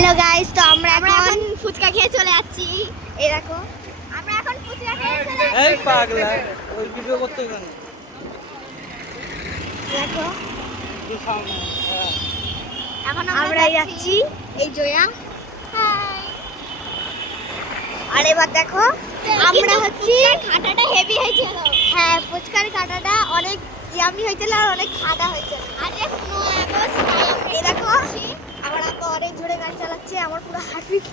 Hello guys, তো আমরা এখন ফুচকা খেয়ে চলে যাচ্ছি। এই দেখো আমরা এখন ফুচকা খেয়ে চলে যাচ্ছি। এই পাগলা ওই ভিডিও করতে কেন? দেখো তুই সামনে এখন আমরা যাচ্ছি। এই জয়া, হাই। আর এবার দেখো আমরা হচ্ছি কাঁটাটা হেভি হয়েছিল। হ্যাঁ, ফুচকার কাঁটাটা অনেক ইয়ামি হয়েছিল আর অনেক খাদা হয়েছিল। আজ 9 আগস্ট, এই দেখো আমার আব্বা অনেক জোরে গাড়ি চালাচ্ছে, আমার পুরো হার্টবিট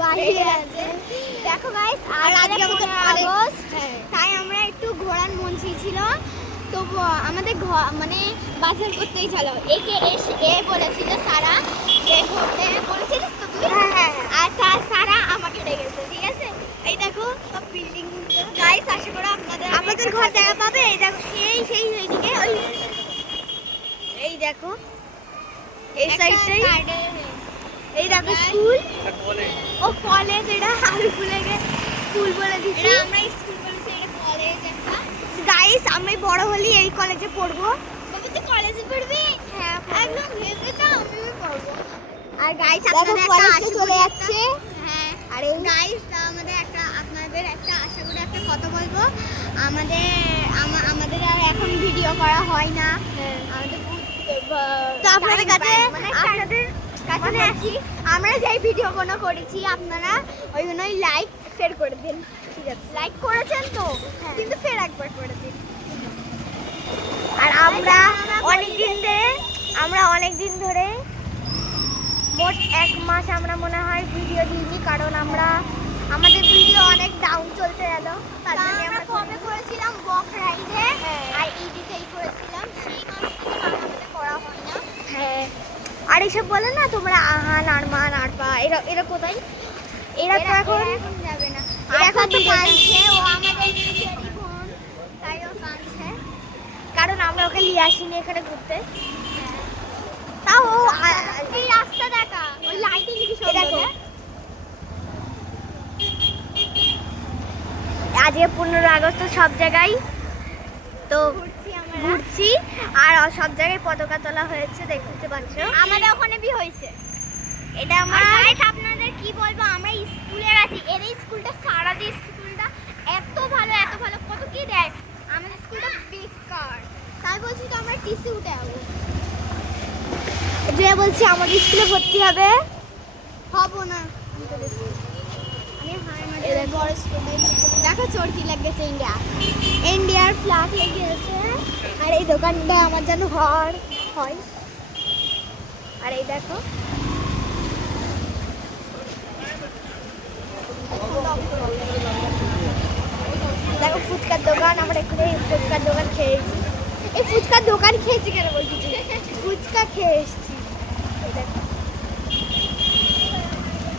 বাড়িয়ে আছে। দেখো গাইস, আর আজকে আমাদের আগস্ট, তাই আমরা একটু ঘোরার মন ছিল। তো আমাদের মানে বাজার করতেই চলো। এ বলেছিল সারা যে ঘুরতে বলেছিলিস তো তুই। আর তার সারা আমাকে ডেকেছে, ঠিক আছে। এই দেখো সব বিল্ডিং গাইস, আশা করি আপনাদের ঘর দেখা পাবে। এই দেখো সেই এইদিকে ওই এই দেখো এই সাইডটাই। এই দেখো স্কুল ও কলেজ, এটা আমি ভুলে গেছি স্কুল বলে দিচ্ছি। আমরা স্কুল বলেছি, এটা কলেজ একটা। গাইস, আমি বড় হলি এই কলেজে পড়বো। তবে তুই কলেজে পড়বি? হ্যাঁ, একদম ভেবে তো আমিও পড়বো। আর গাইস, আপনাদের একটা আশা চলে যাচ্ছে। হ্যাঁ, আর এই গাইস আপনাদের একটা আশা করে একটা কথা বলবো। আমাদের আর এখন ভিডিও করা হয় না। আমাদের তো আপনাদের কাছে আমরা যেই ভিডিও কোনো করেছি আপনারা ওইগুলোই লাইক শেয়ার করে দিন, ঠিক আছে? লাইক করেছেন তো, কিন্তু ফের একবার করে দিন। আর আমরা অনেক দিন ধরে মোট 1 মাস আমরা মনে হয় ভিডিও দিইনি, কারণ আমাদের ভিডিও অনেক ডাউন চলতে গেল। তার জন্য আমরা কমে করেছিলাম বক রাইডে আর ইডিতেই করেছিলাম। সেই মাস থেকে আমাদের করা হয় না। হ্যাঁ, আর এইসব বলে না তোমরা আহান আরমা নারপা, এরা কোথায়? এরা তো এখন যাবে না। এখন তো কাঁদছে, ও আমাদের নিজেরই বোন, তাই ও কাঁদছে, কারণ আমরা ওকে নিয়ে আসিনি এখানে ঘুরতে। তাও এই রাস্তা দেখা, ওই লাইটিং কি সুন্দর। আজকে 15 আগস্ট সব জায়গায় তো ঘুরছি, আর সব জায়গায় পতাকা তোলা হয়েছে, দেখতে পাচ্ছ। আমাদের ওখানে বি হয়েছে। এটা আমার আপনাদের কি বলবো, আমরা স্কুলে আছি। এর স্কুলটা সারাদিন স্কুলটা এত ভালো কত কি দেয়। আমাদের স্কুলটা বেকার, তাই বলছি তো আমরা টিসি উঠে যাবো। যে বলছি আমাদের স্কুলে ভর্তি হবে, হব না। বড় স্কুলে দেখো চরকি লেগেছে, ইন্ডিয়ার ফ্ল্যাগ লেগেছে। আর এই দোকানটা আমার যেন হয়। আর এই দেখো ফুচকার দোকান, আমরা এখানে ফুচকার দোকান খেয়েছি। এই ফুচকার দোকান খেয়েছি কেন বলছি, ফুচকা খেয়ে এসেছি।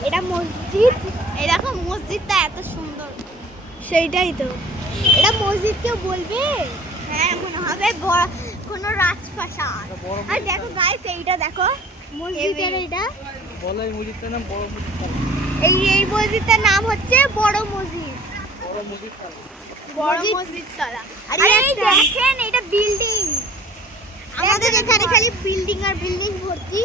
এটা মসজিদ, এই দেখো মসজিদটা এত সুন্দর। সেইটাই তো, এটা মসজিদ কেউ বলবে? হ্যাঁ, মনে হবে কোনো রাজপ্রাসাদ। আর দেখো গাইস, এইটা দেখো মসজিদের, এইটা বলে এই মসজিদটার নাম বড় মসজিদ। এই মসজিদটার নাম হচ্ছে বড় মসজিদ, বড় মসজিদ তলা। আর এই দেখেন, এটা বিল্ডিং। আমাদের এখানে খালি বিল্ডিং আর বিল্ডিং ভর্তি,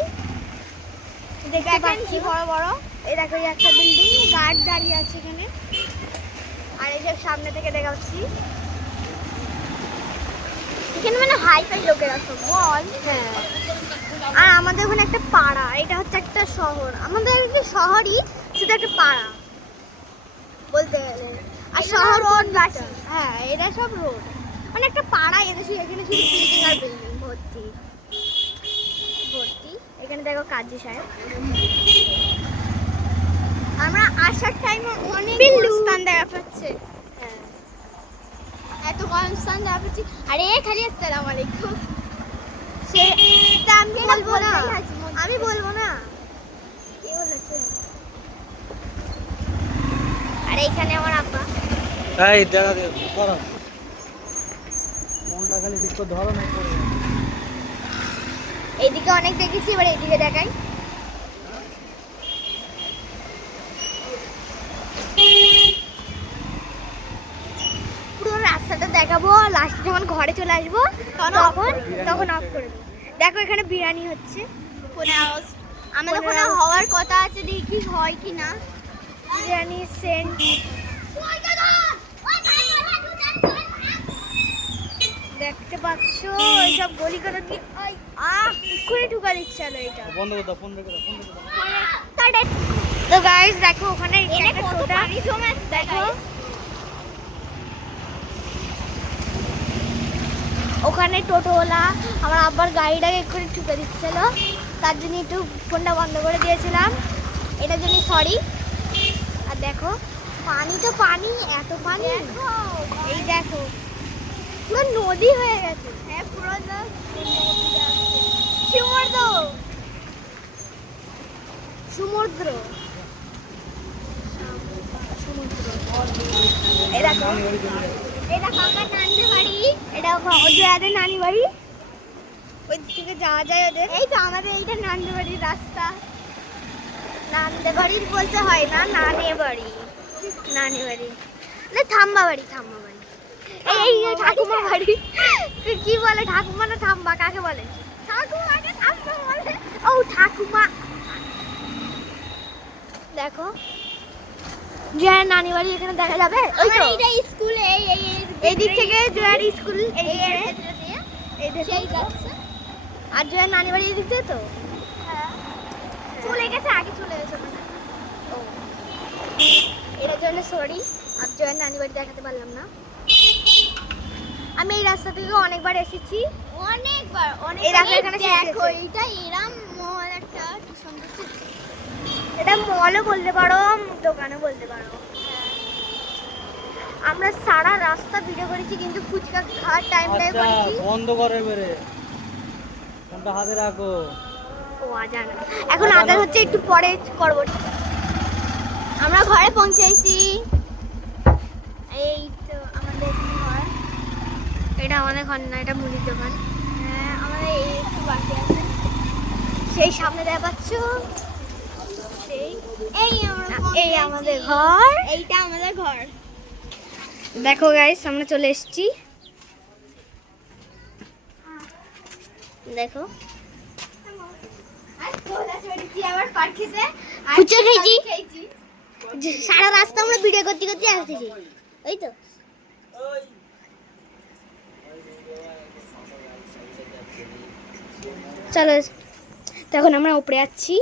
দেখতে পাচ্ছি বড় বড়। এই দেখো একটা বিল্ডিং, গার্ড দাঁড়িয়ে আছে এখানে। আর এই যে সামনে থেকে দেখাচ্ছি, এখানে মানে হাই-ফাই লোকেরা সব বল। হ্যাঁ, আর আমাদের ওখানে একটা পাড়া, এটা হচ্ছে একটা শহর। আমাদের একটা শহরই, শুধু একটা পাড়া বলতে গেলে। আর শহর রোড বাসি, হ্যাঁ এটা সব রোড, মানে একটা পাড়া। এখানে শুধু বিল্ডিং আর বিল্ডিং ভর্তি। এখানে দেখো কাজী সাহেব। আমরা আসার টাইমে অনেক স্থান দেখা পাচ্ছে। হ্যাঁ, এত কম স্থান দেখা পাচ্ছি। আরে খালি আসসালামু আলাইকুম, সেটা আমি বলবো না, কি বলেছে। আর এইখানে আমার আব্বা। এই দেখা দে করো কোনটা খালি ঠিক করে ধরো না করে। এইদিকে অনেক দেখেছি, এবার এইদিকে দেখাই। পুরো রাস্তাটা দেখাবো, লাস্টে যখন ঘরে চলে আসবো তখন অফ করে দেবো। দেখো এখানে বিরিয়ানি হচ্ছে। 15 আগস্ট আমাদের ওখানে হওয়ার কথা আছে, দেখি হয় কি না। বিরিয়ানি সেন্ট দেখতে পাচ্ছ, এইসব গলি করে কি এক্ষুনি ঢুকা দিচ্ছে আলো এটা। বন্ধ করে দাও, ফোন রেখে দাও, ফোন রেখে দাও। তো গাইস দেখো ওখানে একটা টোটা দেখো, ওখানে টোটোওয়ালা আমার আব্বার গাড়িটাকে এক্ষুনি ঠুকে দিচ্ছিল, তার জন্য একটু ফোনটা বন্ধ করে দিয়েছিলাম, এটার জন্য সরি। আর দেখো পানি তো পানি, এত পানি, এই দেখো পুরো নদী হয়ে গেছে। হ্যাঁ পুরো সমুদ্র, সমুদ্র সমুদ্র। এই দেখো, এটা আমার নানি বাড়ি, এটা ওদের নানি বাড়ি, ওই থেকে যাওয়া যায় ওদের। এই তো আমাদের এইটা নানি বাড়ির রাস্তা। নান্দে বাড়ির বলতে হয় না, নানি বাড়ি, নানি বাড়ি না, থাম্বা বাড়ি, থাম্বা বাড়ি। এই ঠাকুমা বাড়ি। কি বলে ঠাকুমা না থাম্বা, কাকে বলে? ঠাকুমাকে থাম্বা বলে। ও ঠাকুমা। দেখো জয়ার নানি বাড়ি এখানে দেখা যাবে, ওই তো এইটা স্কুল, এই দিক থেকে জয়ার স্কুল এই সেই যাচ্ছে, আর জয়ার নানি বাড়ি এই দিক থেকে তো চলে গেছে, আগে চলে গেছে। ও এটার জন্য সরি, আর জয়ার নানি বাড়ি দেখাতে পারলাম না। আমি এই রাস্তা থেকে অনেকবার এসেছি, অনেকবার, এই রাস্তা এখানে দেখো, এইটা এরাম মল একটা, কি সুন্দর, এটা মলও বলতে পারো, দোকানও বলতে পারো। আমরা সারা রাস্তা ভিডিও করেছি, কিন্তু ফুচকা খাওয়ার টাইমটাই আচ্ছা করেছি। বন্ধ করো এবারে, ফোনটা হাতে রাখো। ও আজান, এখন আজান হচ্ছে, একটু পরে করবো। আমরা ঘরে পৌঁছেছি, এই তো আমাদের ঘর। এটা আমাদের ঘর না, এটা মুদির দোকান। হ্যাঁ আমাদের এই একটু বাকি আছে, সেই সামনে দেখা পাচ্ছ, এই আমাদের ঘর, এইটা আমাদের ঘর। দেখো গাইস আমরা চলে এসেছি, দেখো ফুচকা খেয়েছি, সারা রাস্তা আমরা ভিডিও করতে করতে আসতেছি, ওই তো। চলো তখন আমরা উপরে যাচ্ছি,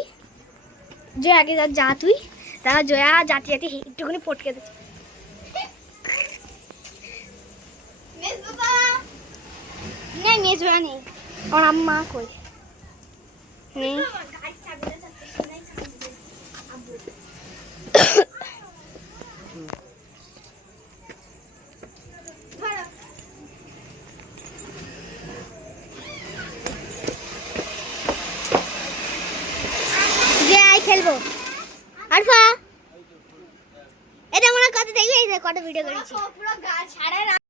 জয়া আগে যা তুই, তারা জয়া যাতে যাতে একটুখানি পটকে দিচ্ছে। নেই জয়া নেই, আমার আম্মা কই নেই। খেলবো আরফা, এটা মনে কত দেখবি, এই কত ভিডিও করেছি।